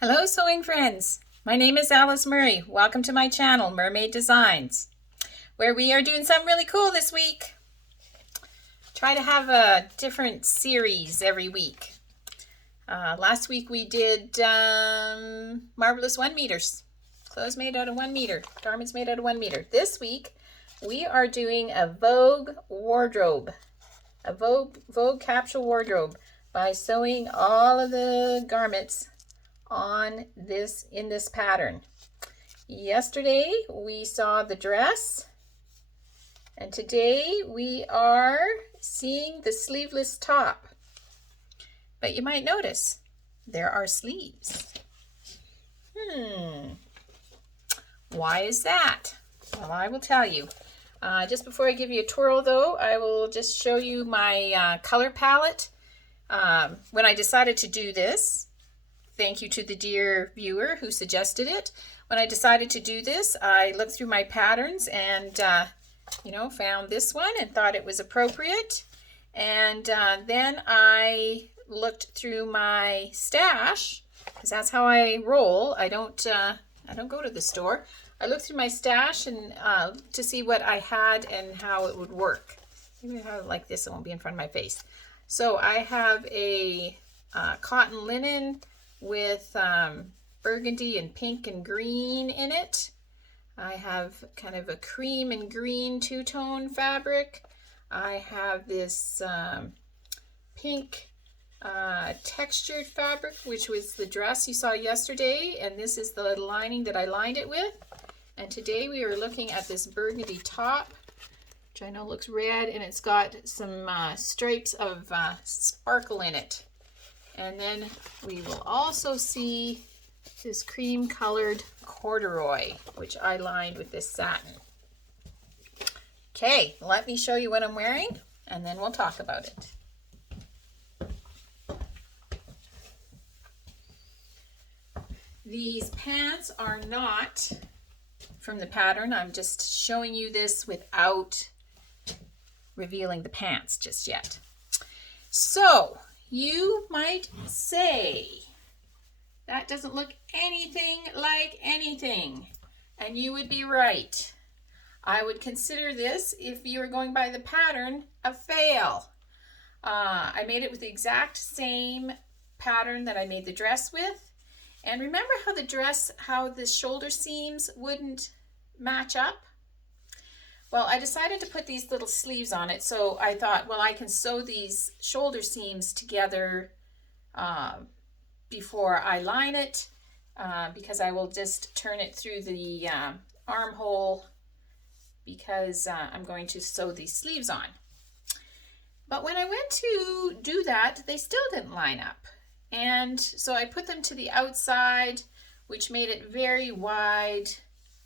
Hello sewing friends, my name is Alice Murray. Welcome to my channel, Murrmade Designs, where we are doing something really cool this week. Try to have a different series every week. Last week we did marvelous 1 meters, clothes made out of 1 meter, garments made out of 1 meter. This week we are doing a Vogue wardrobe, a Vogue capsule wardrobe by sewing all of the garments on this in this pattern. Yesterday we saw the dress, and today we are seeing the sleeveless top. But you might notice there are sleeves. Why is that? Well, I will tell you. Just before I give you a twirl though, I will just show you my color palette. When I decided to do this, thank you to the dear viewer who suggested it. When I decided to do this, I looked through my patterns and, found this one and thought it was appropriate. And then I looked through my stash, because that's how I roll. I don't go to the store. I looked through my stash and to see what I had and how it would work. Maybe if I have it like this, it won't be in front of my face. So I have a cotton linen with burgundy and pink and green in it. I have kind of a cream and green two-tone fabric. I have this pink textured fabric, which was the dress you saw yesterday, and this is the lining that I lined it with. And today we are looking at this burgundy top, which I know looks red, and it's got some stripes of sparkle in it. And then we will also see this cream colored corduroy, which I lined with this satin. Okay, let me show you what I'm wearing and then we'll talk about it. These pants are not from the pattern. I'm just showing you this without revealing the pants just yet. So, you might say, that doesn't look anything like anything. And you would be right. I would consider this, if you were going by the pattern, a fail. I made it with the exact same pattern that I made the dress with. And remember how the shoulder seams wouldn't match up? Well, I decided to put these little sleeves on it, so I thought, well, I can sew these shoulder seams together before I line it, because I will just turn it through the armhole, because I'm going to sew these sleeves on. But when I went to do that, they still didn't line up. And so I put them to the outside, which made it very wide,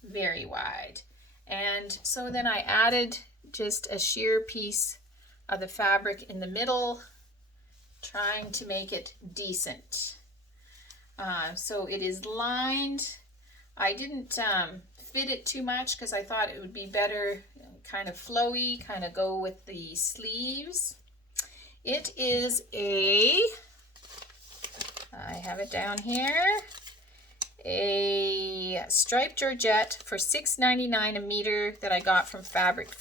very wide. And so then I added just a sheer piece of the fabric in the middle, trying to make it decent. So it is lined. I didn't fit it too much because I thought it would be better, kind of flowy, kind of go with the sleeves. It is I have it down here, a striped Georgette for $6.99 a meter that I got from Fabric,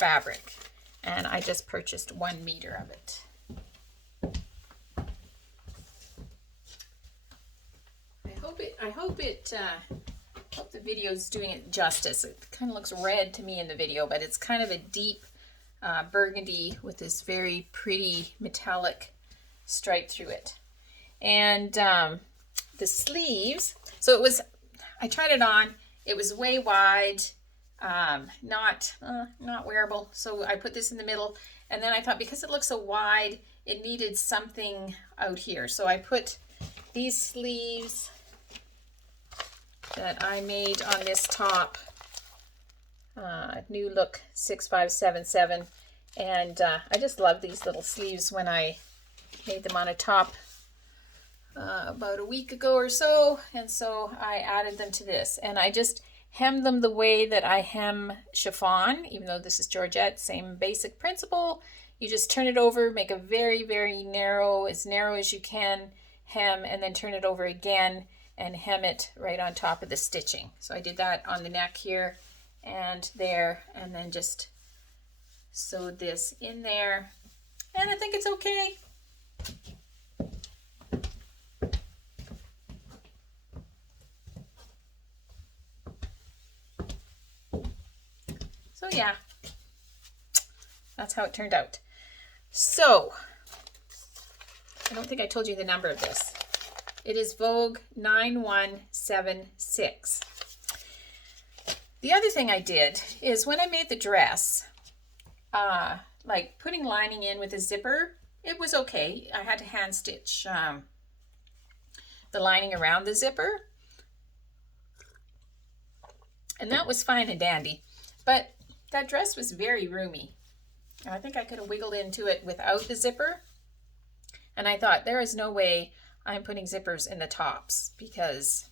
and I just purchased 1 meter of it. I hope the video is doing it justice. It kind of looks red to me in the video, but it's kind of a deep burgundy with this very pretty metallic stripe through it. And the sleeves, so I tried it on, it was way wide, not wearable, so I put this in the middle, and then I thought because it looks so wide, it needed something out here, so I put these sleeves that I made on this top, New Look 6577, and I just love these little sleeves when I made them on a top about a week ago or so, and so I added them to this, and I just hem them the way that I hem chiffon, even though this is Georgette, same basic principle. You just turn it over, make a very, very narrow as you can hem, and then turn it over again, and hem it right on top of the stitching. So I did that on the neck here and there, and then just sewed this in there, and I think it's okay. So yeah, that's how it turned out. So I don't think I told you the number of this. It is Vogue 9176. The other thing I did is when I made the dress, like putting lining in with a zipper, it was okay. I had to hand stitch the lining around the zipper, and that was fine and dandy. But that dress was very roomy. I think I could have wiggled into it without the zipper. And I thought, there is no way I'm putting zippers in the tops, because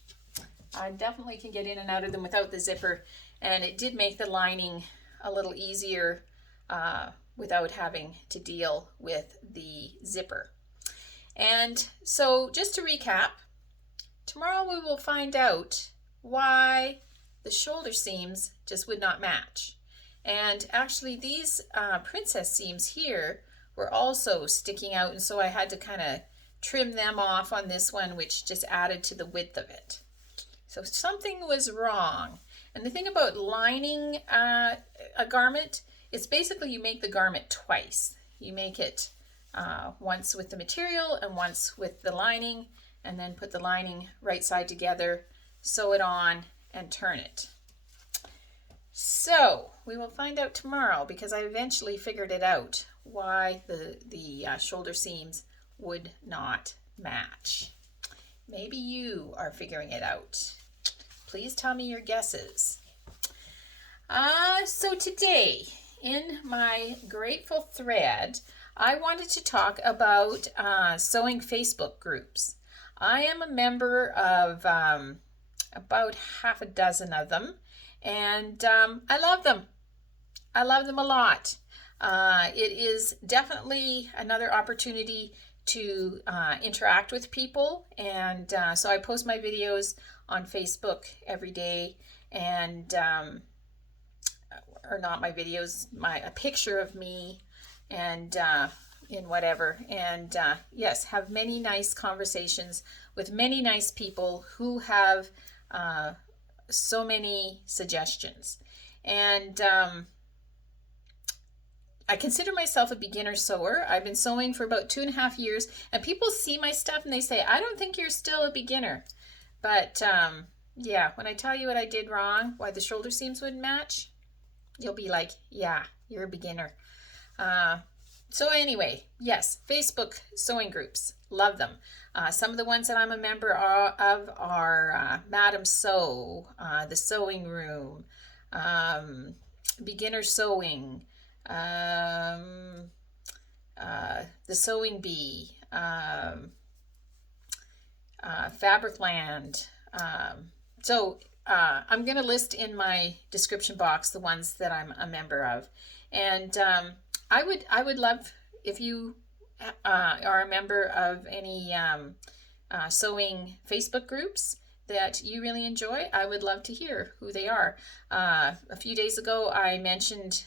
I definitely can get in and out of them without the zipper. And it did make the lining a little easier without having to deal with the zipper. And so just to recap, tomorrow we will find out why the shoulder seams just would not match. And actually these princess seams here were also sticking out, and so I had to kind of trim them off on this one, which just added to the width of it. So something was wrong. And the thing about lining a garment is basically you make the garment twice. You make it once with the material and once with the lining, and then put the lining right side together, sew it on, and turn it. So we will find out tomorrow, because I eventually figured it out, why the shoulder seams would not match. Maybe you are figuring it out. Please tell me your guesses. So today, in my grateful thread, I wanted to talk about sewing Facebook groups. I am a member of about half a dozen of them, and I love them. I love them a lot. It is definitely another opportunity to interact with people, and so I post my videos on Facebook every day, and or not my videos, a picture of me, and in whatever, and yes, have many nice conversations with many nice people who have so many suggestions. And I consider myself a beginner sewer. I've been sewing for about 2.5 years, and people see my stuff and they say, I don't think you're still a beginner. But yeah, when I tell you what I did wrong, why the shoulder seams wouldn't match, you'll be like, yeah, you're a beginner. So anyway, yes, Facebook sewing groups, love them. Some of the ones that I'm a member of are Madam Sew, the Sewing Room, Beginner Sewing, the Sewing Bee, Fabricland. So I'm going to list in my description box the ones that I'm a member of. And I would love if you are a member of any sewing Facebook groups that you really enjoy. I would love to hear who they are. A few days ago, I mentioned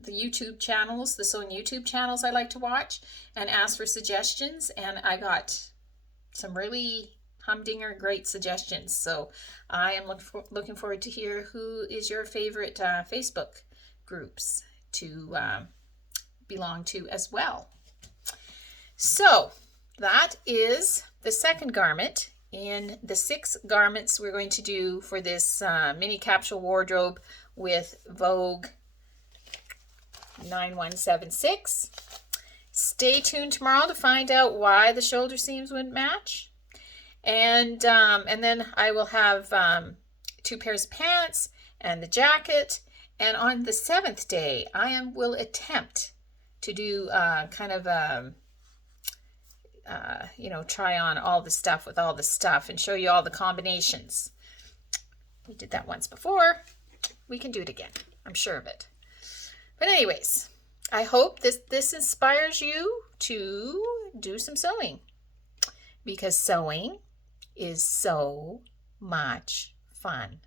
the YouTube channels, the sewing YouTube channels I like to watch, and asked for suggestions, and I got some really humdinger great suggestions. So I am looking forward to hear who is your favorite Facebook groups to belong to as well. So that is the second garment in the 6 garments we're going to do for this mini capsule wardrobe with Vogue 9176. Stay tuned tomorrow to find out why the shoulder seams wouldn't match. And then I will have 2 pairs of pants and the jacket. And on the 7th day, I will attempt to do kind of try on all the stuff with all the stuff and show you all the combinations. We did that once before. We can do it again. I'm sure of it. But anyways, I hope this inspires you to do some sewing, because sewing is so much fun.